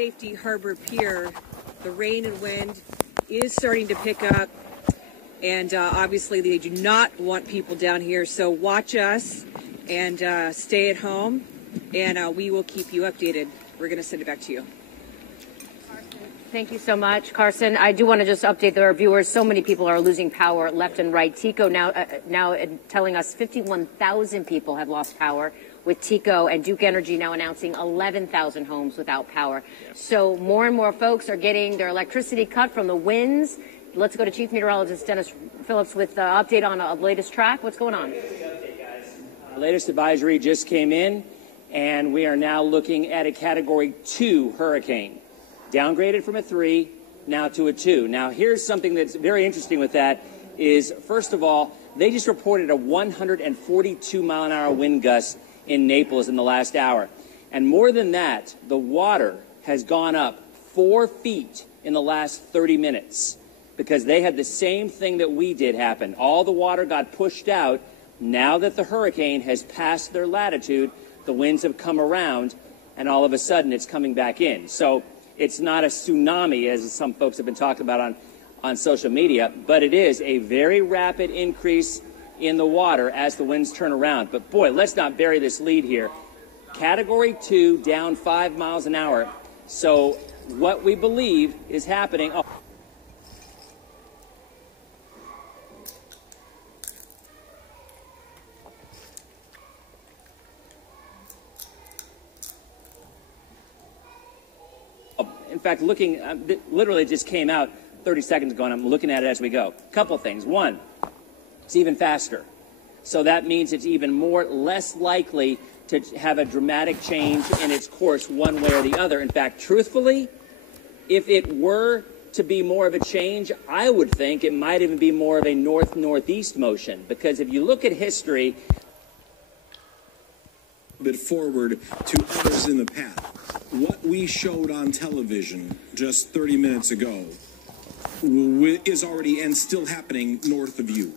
Safety Harbor Pier, the rain and wind is starting to pick up, and obviously they do not want people down here, so watch us and stay at home, and we will keep you updated. We're going to send it back to you. Thank you so much, Carson. I do want to just update our viewers. So many people are losing power left and right. TECO now telling us 51,000 people have lost power, with TECO and Duke Energy now announcing 11,000 homes without power. So more and more folks are getting their electricity cut from the winds. Let's go to Chief Meteorologist Dennis Phillips with the update on the latest track. What's going on? The latest advisory just came in, and we are now looking at a Category 2 hurricane. Downgraded from a 3, now to a 2. Now, here's something that's very interesting with that is, first of all, they just reported a 142-mile-an-hour wind gust in Naples in the last hour. And more than that, the water has gone up 4 feet in the last 30 minutes because they had the same thing that we did happen. All the water got pushed out. Now that the hurricane has passed their latitude, the winds have come around, and all of a sudden it's coming back in. So it's not a tsunami, as some folks have been talking about on social media, but it is a very rapid increase in the water as the winds turn around. But boy, let's not bury this lead here. Category 2 down 5 miles an hour. So what we believe is happening. In fact, looking, literally just came out 30 seconds ago, and I'm looking at it as we go. Couple things. One, it's even faster. So that means it's even less likely to have a dramatic change in its course one way or the other. In fact, truthfully, if it were to be more of a change, I would think it might even be more of a north-northeast motion. Because if you look at history, bit forward to others in the path. What we showed on television just 30 minutes ago is already and still happening north of you.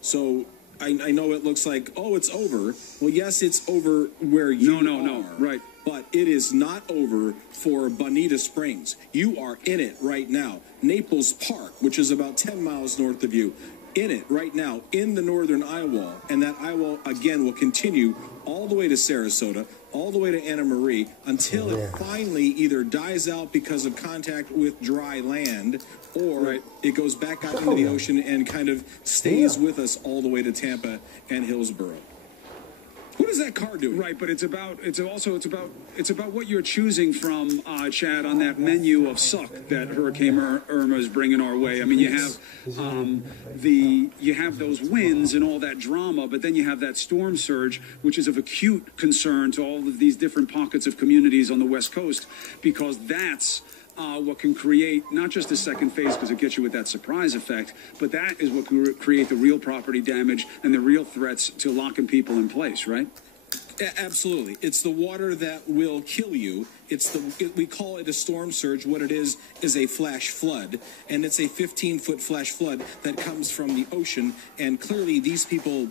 So I know it looks like, oh, it's over. Well, yes, it's over where you are. No, right. But it is not over for Bonita Springs. You are in it right now. Naples Park, which is about 10 miles north of you, in it right now, in the northern eye wall. And that eye wall, again, will continue all the way to Sarasota, all the way to Anna Marie, until it finally either dies out because of contact with dry land, or it goes back out into the ocean and kind of stays with us all the way to Tampa and Hillsborough. What is that car doing? Right, but it's about what you're choosing from, Chad, on that menu of suck that Hurricane Irma is bringing our way. I mean, you have those winds and all that drama, but then you have that storm surge, which is of acute concern to all of these different pockets of communities on the West Coast, because that's what can create not just a second phase because it gets you with that surprise effect, but that is what can create the real property damage and the real threats to locking people in place, right? Absolutely. It's the water that will kill you. We call it a storm surge. What it is a flash flood, and it's a 15-foot flash flood that comes from the ocean, and clearly these people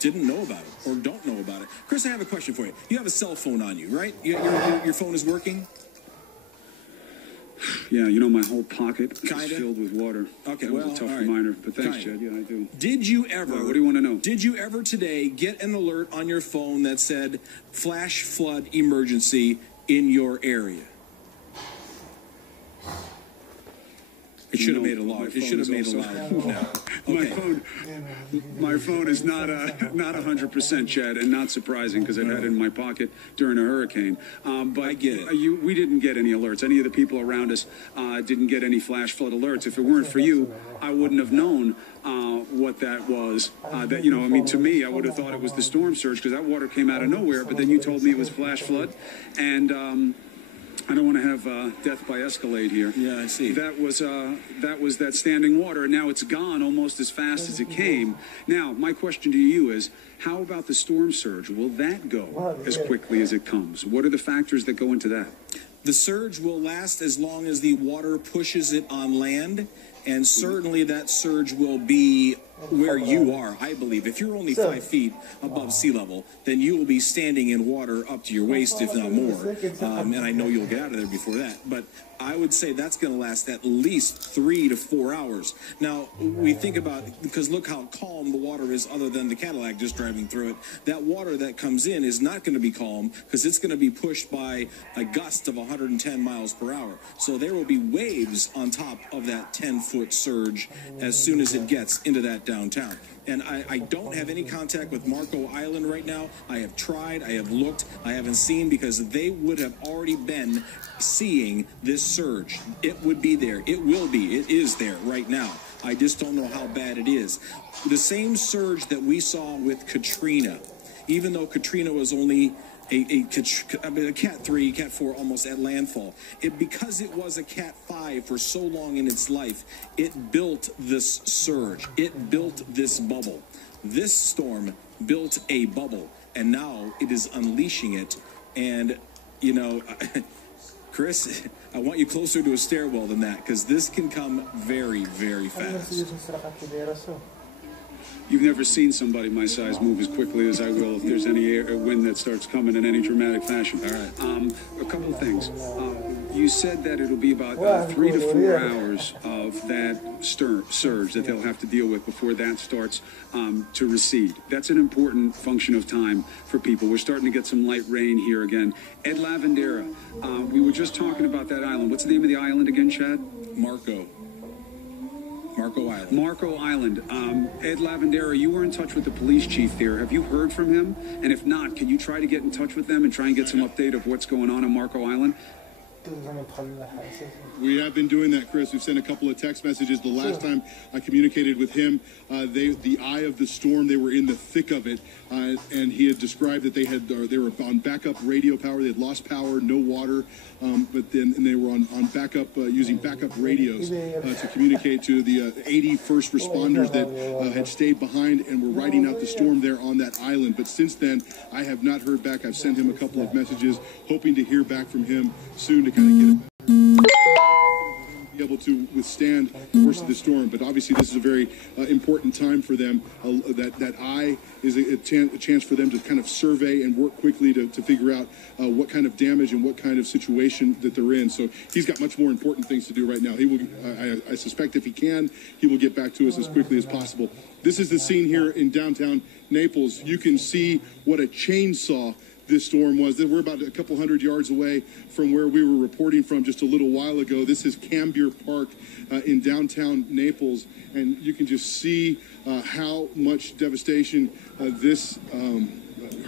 didn't know about it or don't know about it. Chris, I have a question for you. You have a cell phone on you, right? Your phone is working? Yeah, you know, my whole pocket is filled with water. Okay, that was a tough reminder, but thanks, Chad. Yeah, I do. Did you ever... What do you want to know? Did you ever today get an alert on your phone that said flash flood emergency in your area? It should have made a law. It should have made a law. No. Okay. My phone is not 100%, Chad, and not surprising because I've had it in my pocket during a hurricane. But I get it. We didn't get any alerts. Any of the people around us didn't get any flash flood alerts. If it weren't for you, I wouldn't have known what that was. To me, I would have thought it was the storm surge because that water came out of nowhere. But then you told me it was flash flood, and I don't want to have death by Escalade here. Yeah, I see. That was that standing water, and now it's gone almost as fast as it came. Now, my question to you is, how about the storm surge? Will that go as quickly as it comes? What are the factors that go into that? The surge will last as long as the water pushes it on land, and certainly that surge will be where you are, I believe. If you're only 5 feet above sea level, then you will be standing in water up to your waist, if not more. And I know you'll get out of there before that. But I would say that's going to last at least 3 to 4 hours. Now, we think about, because look how calm the water is other than the Cadillac just driving through it. That water that comes in is not going to be calm because it's going to be pushed by a gust of 110 miles per hour. So there will be waves on top of that 10-foot surge as soon as it gets into that downtown. And I don't have any contact with Marco Island right now. I have tried, I have looked, I haven't seen, because they would have already been seeing this surge. It would be there. It will be. It is there right now. I just don't know how bad it is. The same surge that we saw with Katrina, even though Katrina was only a Cat 3, Cat 4 almost at landfall. Because it was a Cat 5 for so long in its life, it built this surge. It built this bubble. This storm built a bubble, and now it is unleashing it. And, you know, Chris, I want you closer to a stairwell than that, because this can come very, very fast. You've never seen somebody my size move as quickly as I will if there's any wind that starts coming in any dramatic fashion. All right. A couple of things. You said that it'll be about 3 to 4 hours of that surge that they'll have to deal with before that starts to recede. That's an important function of time for people. We're starting to get some light rain here again. Ed Lavandera, we were just talking about that island. What's the name of the island again, Chad? Marco Island. Marco Island. Ed Lavandera, you were in touch with the police chief there. Have you heard from him? And if not, can you try to get in touch with them and try and get some update of what's going on Marco Island? We have been doing that, Chris. We've sent a couple of text messages. The last time I communicated with him, the eye of the storm, they were in the thick of it, and he had described that they were on backup radio power. They had lost power, no water, but then they were on backup using backup radios to communicate to the 80 first responders that had stayed behind and were riding out the storm there on that island. But since then, I have not heard back. I've sent him a couple of messages, hoping to hear back from him soon to kind of get it. Be able to withstand the worst of the storm, but obviously this is a very important time for them. That eye is a chance for them to kind of survey and work quickly to figure out what kind of damage and what kind of situation that they're in. So he's got much more important things to do right now. He will, I suspect, if he can, he will get back to us as quickly as possible. This is the scene here in downtown Naples. You can see what a chainsaw this storm was. We're about a couple hundred yards away from where we were reporting from just a little while ago. This is Cambier Park in downtown Naples, and you can just see how much devastation this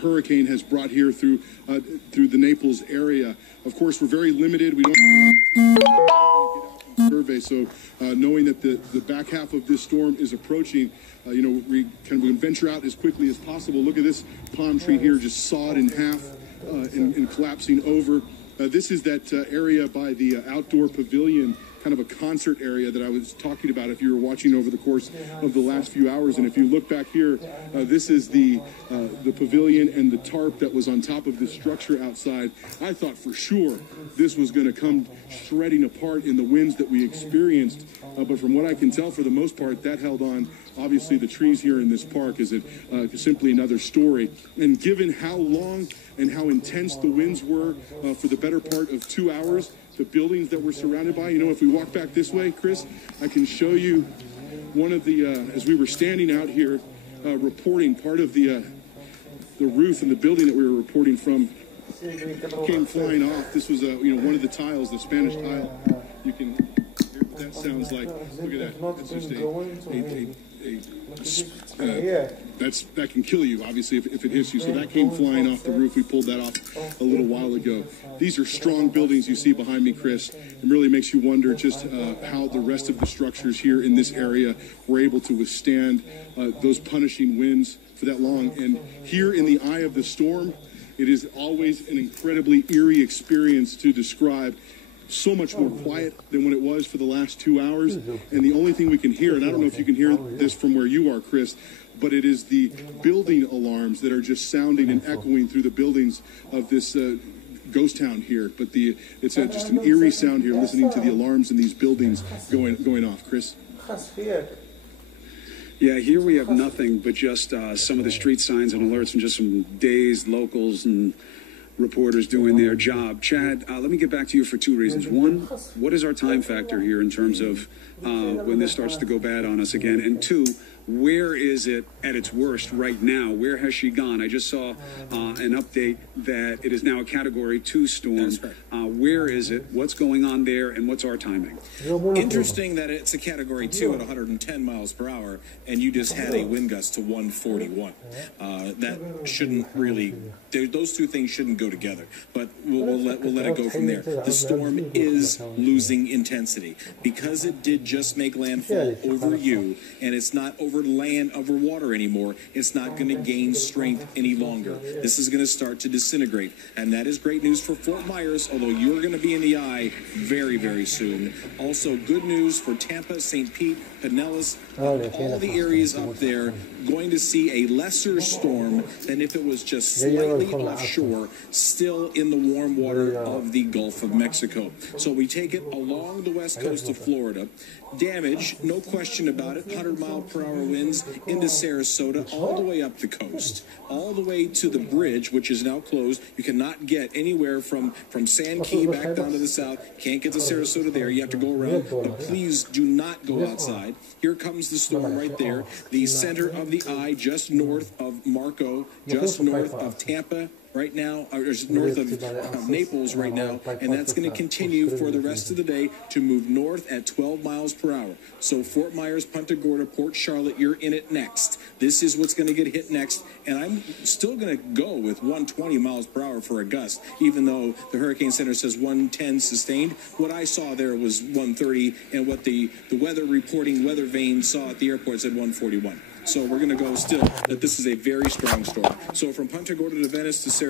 hurricane has brought here through the Naples area. Of course, we're very limited. We don't have a lot of survey, so knowing that the back half of this storm is approaching, we can venture out as quickly as possible. Look at this palm tree here, just sawed in half and collapsing over. This is that area by the outdoor pavilion, kind of a concert area that I was talking about if you were watching over the course of the last few hours. And if you look back here, this is the pavilion and the tarp that was on top of this structure outside. I thought for sure this was going to come shredding apart in the winds that we experienced. But from what I can tell, for the most part, that held on. Obviously, the trees here in this park is simply another story. And given how long and how intense the winds were for the better part of 2 hours, the buildings that we're surrounded by, if we walk back this way, Chris, I can show you one of the, as we were standing out here reporting, part of the roof and the building that we were reporting from came flying off. This was, one of the tiles, the Spanish tile. You can hear what that sounds like. Look at that. It's just that can kill you, obviously, if it hits you. So that came flying off the roof. We pulled that off a little while ago. These are strong buildings you see behind me, Chris. It really makes you wonder just how the rest of the structures here in this area were able to withstand those punishing winds for that long. And here in the eye of the storm, it is always an incredibly eerie experience to describe. So much more quiet than when it was for the last 2 hours. And the only thing we can hear, and I don't know if you can hear this from where you are, Chris, but it is the building alarms that are just sounding and echoing through the buildings of this ghost town here. But it's just an eerie sound here, listening to the alarms in these buildings going off. Chris? Yeah, here we have nothing but just some of the street signs and alerts and just some dazed locals and reporters doing their job. Chad, let me get back to you for two reasons. One, what is our time factor here in terms of when this starts to go bad on us again? And two, where is it at its worst right now? Where has she gone? I just saw an update that it is now a Category 2 storm. That's right. Where is it? What's going on there? And what's our timing? Interesting that it's a Category 2 at 110 miles per hour, and you just had a wind gust to 141. That shouldn't really, those two things shouldn't go together, but we'll let it go from there. The storm is losing intensity because it did just make landfall over you, and it's not over land, over water anymore. It's not going to gain strength any longer. This is going to start to disintegrate, and that is great news for Fort Myers, although you're going to be in the eye very, very soon. Also, good news for Tampa, St. Pete, Pinellas, all the areas up there, going to see a lesser storm than if it was just slightly offshore, still in the warm water of the Gulf of Mexico. So we take it along the west coast of Florida. Damage, no question about it, 100-mile-per-hour winds into Sarasota, all the way up the coast, all the way to the bridge, which is now closed. You cannot get anywhere from Sand Key back down to the south. Can't get to Sarasota there. You have to go around, but please do not go outside. Here comes the storm right there. The center of the eye, just north of Marco, just north of Tampa right now, or just north of Naples right now, and that's going to continue for the rest of the day to move north at 12 miles per hour. So Fort Myers, Punta Gorda, Port Charlotte, you're in it next. This is what's going to get hit next, and I'm still going to go with 120 miles per hour for a gust, even though the Hurricane Center says 110 sustained. What I saw there was 130, and what the weather reporting weather vane saw at the airport said 141. So we're going to go still that this is a very strong storm. So from Punta Gorda to Venice to Sarasota,